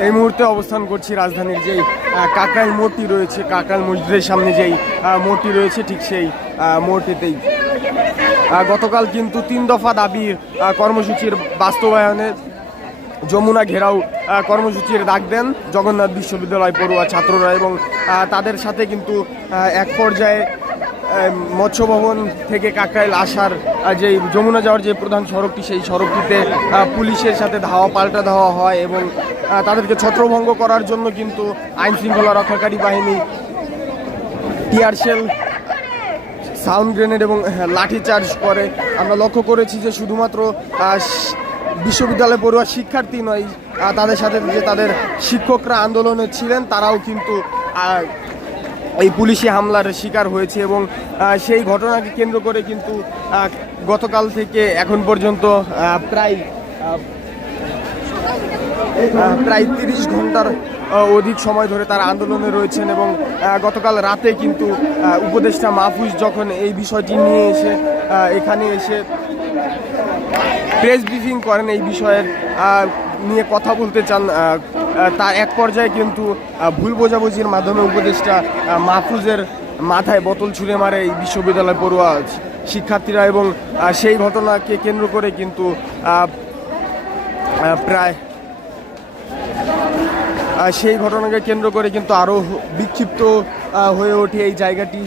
এই মুহূর্তে অবস্থান করছি রাজধানীর যেই কাকরাইল মোড়টি রয়েছে কাকরাইল মসজিদের সামনে যেই মোড়টি রয়েছে, ঠিক সেই মোড়টিতেই গতকাল কিন্তু তিন দফা দাবির কর্মসূচির বাস্তবায়নে যমুনা ঘেরাও কর্মসূচির ডাক দেন জগন্নাথ বিশ্ববিদ্যালয় পড়ুয়া ছাত্ররা এবং তাদের সাথে কিন্তু এক পর্যায়ে মৎস্য ভবন থেকে কাকরাইল আসার যে যমুনা যাওয়ার যে প্রধান সড়কটি, সেই সড়কটিতে পুলিশের সাথে ধাওয়া, পাল্টা ধাওয়া হয় এবং তাদেরকে ছত্রভঙ্গ করার জন্য কিন্তু আইন শৃঙ্খলা রক্ষাকারী বাহিনী টিয়ারশেল সাউন্ড গ্রেনেড এবং লাঠি চার্জ করে। আমরা লক্ষ্য করেছি যে শুধুমাত্র বিশ্ববিদ্যালয় পড়ুয়া শিক্ষার্থী নয় তাদের সাথে যে তাদের শিক্ষকরা আন্দোলনে ছিলেন, তারাও কিন্তু এই পুলিশি হামলার শিকার হয়েছে এবং সেই ঘটনাকে কেন্দ্র করে কিন্তু গতকাল থেকে এখন পর্যন্ত প্রায় প্রায় তিরিশ ঘণ্টার অধিক সময় ধরে তারা আন্দোলনে রয়েছেন এবং গতকাল রাতে কিন্তু উপদেষ্টা মাহফুজ যখন এই বিষয়টি নিয়ে এসে এখানে এসে প্রেস ব্রিফিং করেন এই বিষয়ের নিয়ে কথা বলতে চান তার এক পর্যায়ে কিন্তু ভুল বোঝাবুঝির মাধ্যমে উপদেষ্টা মাহফুজের মাথায় বোতল ছুঁড়ে মারে এই বিশ্ববিদ্যালয় পড়ুয়া শিক্ষার্থীরা এবং সেই ঘটনাকে কেন্দ্র করে কিন্তু প্রায় সেই ঘটনাকে কেন্দ্র করে কিন্তু আরও বিক্ষিপ্ত হয়ে ওঠে এই জায়গাটি।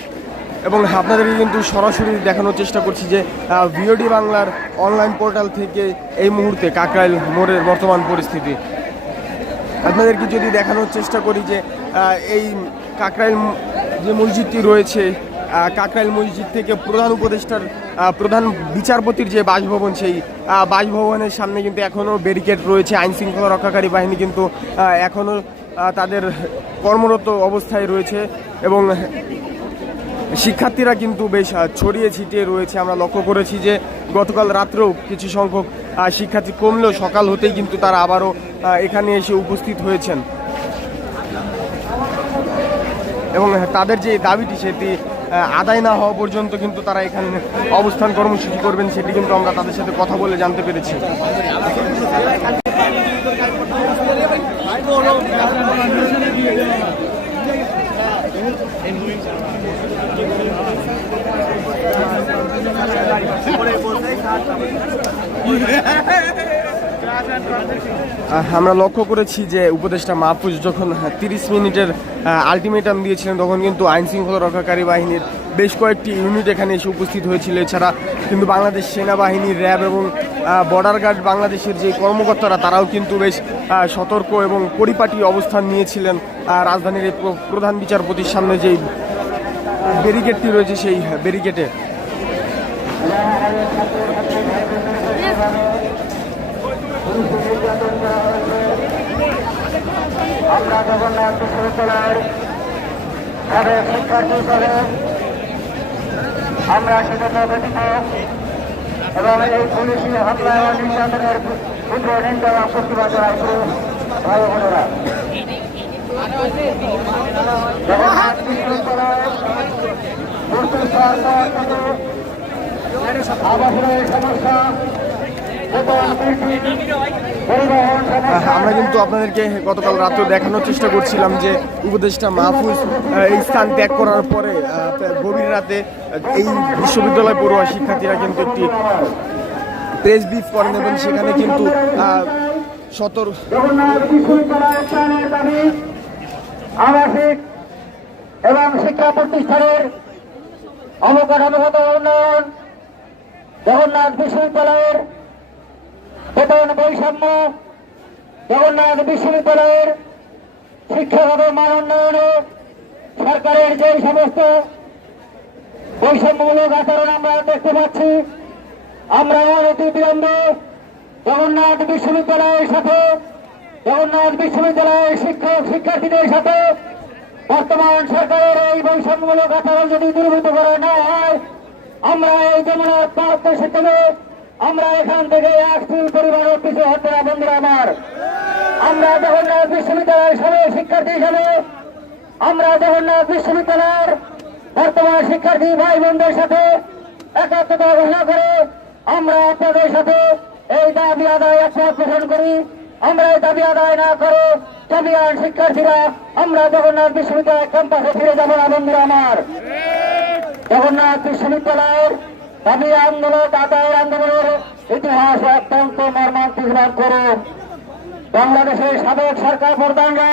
এবং আপনাদেরকে কিন্তু সরাসরি দেখানোর চেষ্টা করছি যে ভিওডি বাংলার অনলাইন পোর্টাল থেকে এই মুহূর্তে কাকরাইল মোড়ের বর্তমান পরিস্থিতি। আপনাদেরকে যদি দেখানোর চেষ্টা করি যে এই কাকরাইল যে মসজিদটি রয়েছে কাকরাইল মসজিদ থেকে প্রধান উপদেষ্টার প্রধান বিচারপতির যে বাসভবন, সেই বাসভবনের সামনে কিন্তু এখনও ব্যারিকেড রয়েছে। আইন শৃঙ্খলা রক্ষাকারী বাহিনী কিন্তু এখনও তাদের কর্মরত অবস্থায় রয়েছে এবং শিক্ষার্থীরা কিন্তু বেশ ছড়িয়ে ছিটিয়ে রয়েছে। আমরা লক্ষ্য করেছি যে গতকাল রাত্রেও কিছু সংখ্যক শিক্ষার্থী কমলেও সকাল হতেই কিন্তু তারা আবারও এখানে এসে উপস্থিত হয়েছেন। এবং তাদের যে দাবিটি সেটি আদায় না হওয়া পর্যন্ত কিন্তু তারা এখানে অবস্থান কর্মসূচি করবেন, সেটি কিন্তু আমরা তাদের সাথে কথা বলে জানতে পেরেছি। আমরা লক্ষ্য করেছি যে উপদেষ্টা মাহফুজ যখন তিরিশ মিনিটের আলটিমেটাম দিয়েছিলেন, তখন কিন্তু আইন শৃঙ্খলা রক্ষাকারী বাহিনীর বেশ কয়েকটি ইউনিট এখানে এসে উপস্থিত হয়েছিল। এছাড়া কিন্তু বাংলাদেশ সেনাবাহিনী, র্যাব এবং বর্ডার গার্ড বাংলাদেশের যে কর্মকর্তারা, তারাও কিন্তু বেশ সতর্ক এবং পরিপাটি অবস্থান নিয়েছিলেন। রাজধানীর এই প্রধান বিচারপতির সামনে যেই ব্যারিকেডটি রয়েছে, সেই ব্যারিকেডে আমরা জগন্নাথ বিশ্ববিদ্যালয়ের সাবেক শিক্ষার্থী হিসাবে আমরা সেজন্য ব্যতীত এবং এই পুলিশি হামলা নির্যাতনের তীব্র নিন্দা প্রতিবাদ জানাই ভাই বোনেরা জগন্নাথ বিশ্ববিদ্যালয় আবাসনের সমস্যা বেতন বৃদ্ধি পরিবহন আহ, সমস্যা আমরা কিন্তু আপনাদেরকে গতকাল রাত্রে দেখানোর চেষ্টা করছিলাম যে উপদেষ্টা মাহফুজ এই স্থান ত্যাগ করার পরে গভীর রাতে এই বিশ্ববিদ্যালয় পড়ুয়া শিক্ষার্থীরা কিন্তু একটি প্রেস বিফ করেন এবং সেখানে কিন্তু দাবি আবাসিক এবং শিক্ষা প্রতিষ্ঠানের অবকাঠামোগত উন্নয়ন, জগন্নাথ বিশ্ববিদ্যালয়ের বেতন বৈষম্য জগন্নাথ বিশ্ববিদ্যালয়ের শিক্ষাগত মান উন্নয়নে সরকারের যে সমস্ত বৈষম্যমূলক আচরণ আমরা দেখতে পাচ্ছি, আমরা অনতি বিলম্বে জগন্নাথ বিশ্ববিদ্যালয়ের সাথে, জগন্নাথ বিশ্ববিদ্যালয়ের শিক্ষক শিক্ষার্থীদের সাথে বর্তমান সরকারের এই বৈষম্যমূলক আচরণ যদি দূরীভূত করা না হয়, আমরা এই পাঁচ দেশে থেকে আমরা এখান থেকে একটি পরিবারের পিছু হতে না বন্ধুরা আমার। আমরা জগন্নাথ বিশ্ববিদ্যালয়ের সবাই শিক্ষার্থী হিসাবে, আমরা জগন্নাথ বিশ্ববিদ্যালয়ের বর্তমান শিক্ষার্থী ভাই বোনদের সাথে একাত্মতা ঘোষণা করে আমরা আপনাদের সাথে এই দাবি আদায় একমত পোষণ করি। আমরা এই দাবি আদায় না করে জামিয়ান শিক্ষার্থীরা আমরা জগন্নাথ বিশ্ববিদ্যালয় ক্যাম্পাসে ফিরে যাব না, বন্ধুরা আমার। জগন্নাথ বিশ্ববিদ্যালয়ের দাবি আন্দোলন আদায়ের আন্দোলনের ইতিহাস অত্যন্ত মর্মান্তিক করুন। বাংলাদেশের সাবেক সরকার প্রধানরা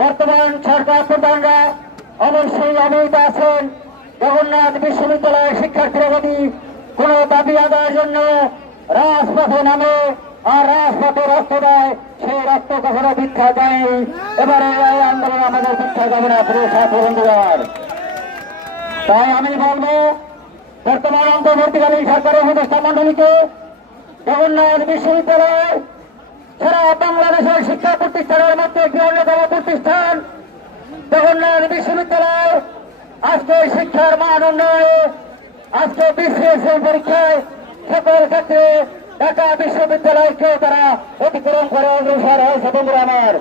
বর্তমান সরকার প্রধানরা অবশ্যই অবৈধ আছেন। জগন্নাথ বিশ্ববিদ্যালয়ের শিক্ষার্থীরা যদি কোন দাবি আদায়ের জন্য রাজপথে নামে আর রাজপথে রক্ত দেয়, সেই রক্ত কখনো ভিক্ষা দেয় এবারে এই আন্দোলন আমাদের ভিক্ষা যাবে না ছাত্র বন্ধুগণ তাই আমি বলব বর্তমান অন্তর্বর্তীকালীন সরকারের উপদেষ্টা মন্ডলীকে জগন্নাথ বিশ্ববিদ্যালয় সারা বাংলাদেশের শিক্ষা প্রতিষ্ঠানের মধ্যে একটি অন্যতম প্রতিষ্ঠান। জগন্নাথ বিশ্ববিদ্যালয় আজকে শিক্ষার মান উন্নয়নে, আজকে বিসিএস পরীক্ষায় সকল ক্ষেত্রে ঢাকা বিশ্ববিদ্যালয়কে তারা অতিক্রম করে অগ্রসর হয়েছে বন্ধুরা আমার।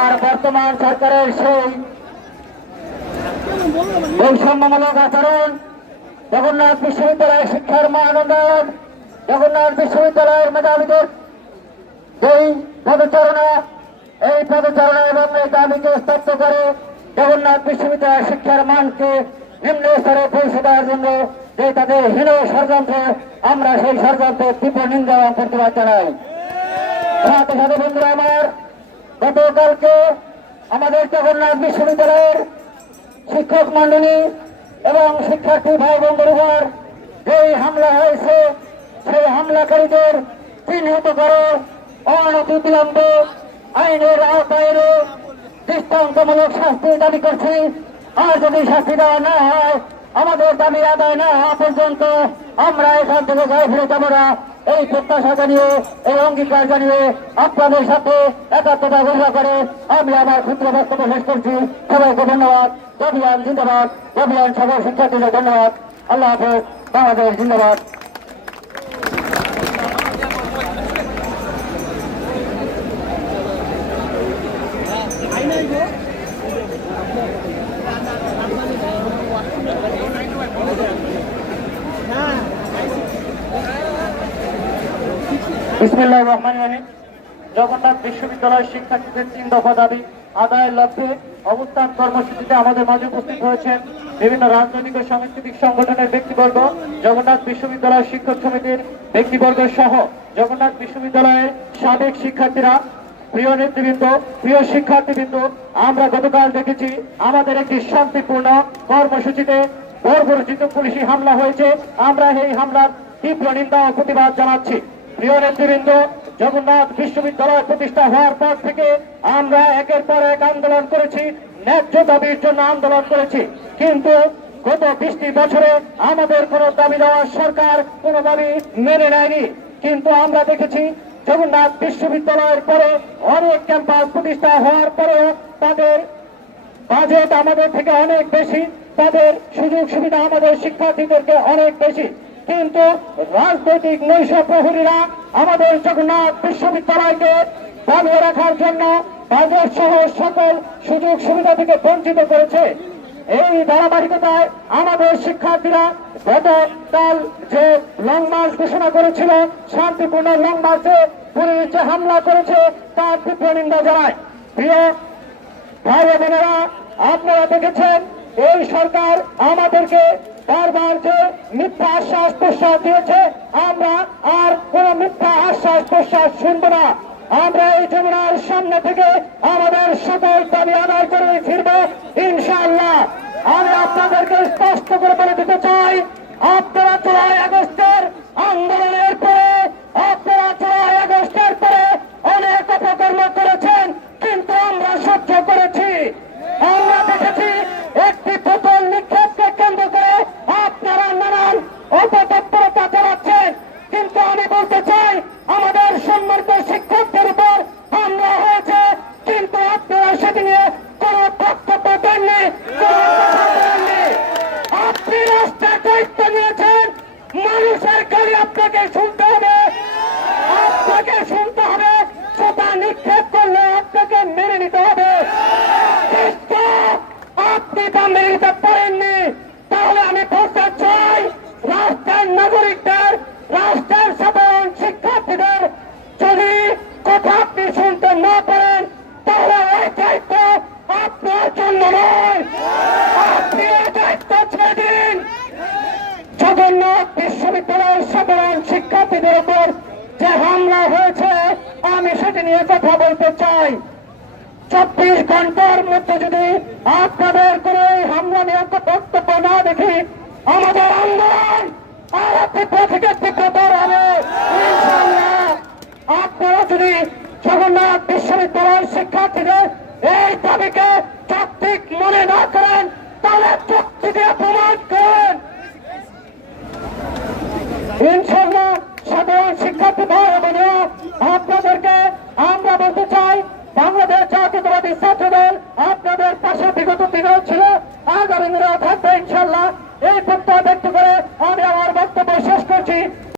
আর বর্তমান সরকারের সেই বৈষম্যমূলক আচরণ জগন্নাথ বিশ্ববিদ্যালয়ের শিক্ষার মান উন্নয়ন জগন্নাথ বিশ্ববিদ্যালয়ের মেধাবীদের যেই পদচারণা, এই পদচারণা এবং এই দাবিকে স্তব্ধ করে জগন্নাথ বিশ্ববিদ্যালয়ের শিক্ষার মানকে নিম্ন স্তরে পৌঁছে দেওয়ার জন্য যে তাদের হীন ষড়যন্ত্র, আমরা সেই ষড়যন্ত্রের তীব্র নিন্দা এবং প্রতিবাদ জানাই। সাথে বন্ধুরা আমার, গতকালকে আমাদের জগন্নাথ বিশ্ববিদ্যালয়ের শিক্ষক মন্ডলী এবং শিক্ষার্থী ভাই বোন উপর যেই হামলা হয়েছে, সেই হামলাকারীদের চিহ্নিত করে। অনতি বিলম্বে আইনের আওতায় দৃষ্টান্তমূলক শাস্তি দাবি করছি। আর যদি শাস্তি দেওয়া না হয়, আমাদের দাবি আদায় না হওয়া পর্যন্ত আমরা এখান থেকে গায়ে ফিরে যাব না। এই প্রত্যাশা জানিয়ে, এই অঙ্গীকার জানিয়ে আপনাদের সাথে একাত্মতা ঘোষণা করে আমি আমার ক্ষুদ্র বক্তব্য শেষ করছি। সবাইকে ধন্যবাদ। জবিয়ান জিন্দাবাদ। জবিয়ান সকল শিক্ষার্থীদের ধন্যবাদ। আল্লাহ হাফেজ। বাংলাদেশ জিন্দাবাদ। বিসমিল্লাহ রহমান রহিম। জগন্নাথ বিশ্ববিদ্যালয় শিক্ষার্থীদের তিন দফা দাবি, আদায়ের লক্ষ্যে অবস্থান কর্মসূচিতে আমাদের মাঝে উপস্থিত হয়েছেন বিভিন্ন রাজনৈতিক ও সাংস্কৃতিক সংগঠনের ব্যক্তিবর্গ, জগন্নাথ বিশ্ববিদ্যালয় শিক্ষক সমিতির ব্যক্তিবর্গ সহ জগন্নাথ বিশ্ববিদ্যালয়ের সাবেক শিক্ষার্থীরা, প্রিয় নেতৃবৃন্দ, প্রিয় শিক্ষার্থীবৃন্দ, আমরা গতকাল দেখেছি আমাদের একটি শান্তিপূর্ণ কর্মসূচিতে বর্বরচিত পুলিশি হামলা হয়েছে। আমরা এই হামলার তীব্র নিন্দা ও প্রতিবাদ জানাচ্ছি। প্রিয় নেতৃবৃন্দ, জগন্নাথ বিশ্ববিদ্যালয় প্রতিষ্ঠা হওয়ার পর থেকে আমরা একের পর এক আন্দোলন করেছি, ন্যায্য দাবির জন্য আন্দোলন করেছি। কিন্তু গত বিশটি বছরে আমাদের কোন দাবি দেওয়া সরকার মেনে নেয়নি। কিন্তু আমরা দেখেছি, জগন্নাথ বিশ্ববিদ্যালয়ের পরে অনেক ক্যাম্পাস প্রতিষ্ঠা হওয়ার পরেও তাদের বাজেট আমাদের থেকে অনেক বেশি, তাদের সুযোগ সুবিধা আমাদের শিক্ষার্থীদেরকে অনেক বেশি। কিন্তু রাজনৈতিক নৈশ প্রহরীরা আমাদের জগন্নাথ বিশ্ববিদ্যালয়কে বানিয়ে রাখার জন্য বাজেট সহ সকল সুযোগ সুবিধা থেকে বঞ্চিত করেছে। এই ধারাবাহিকতায় আমাদের শিক্ষার্থীরা গতকাল যে লং মার্চ ঘোষণা করেছিল, শান্তিপূর্ণ লং মার্চে পুলিশ যে হামলা করেছে, তার তীব্র নিন্দা জানায়। প্রিয় ভাই বোনেরা, আপনারা দেখেছেন, এই সরকার আমাদেরকে বারবার যে মিথ্যা আশ্বাস প্রশ্বাস দিয়েছে, আমরা আর কোন মিথ্যা আশ্বাস প্রশ্বাস শুনব না। আমরা এই যমুনার সামনে থেকে আমাদের সকল দাবি আদায় করে ফিরব, ইনশাআল্লাহ। আমি আপনাদেরকে স্পষ্ট করে বলে দিতে চাই, আপনারা জুলাই আগস্টের আন্দোলনের আপনারা আমি নিয়ে কথা বলতে চাই। চব্বিশ ঘণ্টার মধ্যে যদি আপনাদের কোনো হামলা নিয়ে বক্তব্য না দেখি, আমাদের আন্দোলন আরও তীব্র থেকে তীব্রতর হবে। আপনারা যদি জগন্নাথ বিশ্ববিদ্যালয়ের শিক্ষার্থীদের এই দাবিকে যৌক্তিক মনে না করেন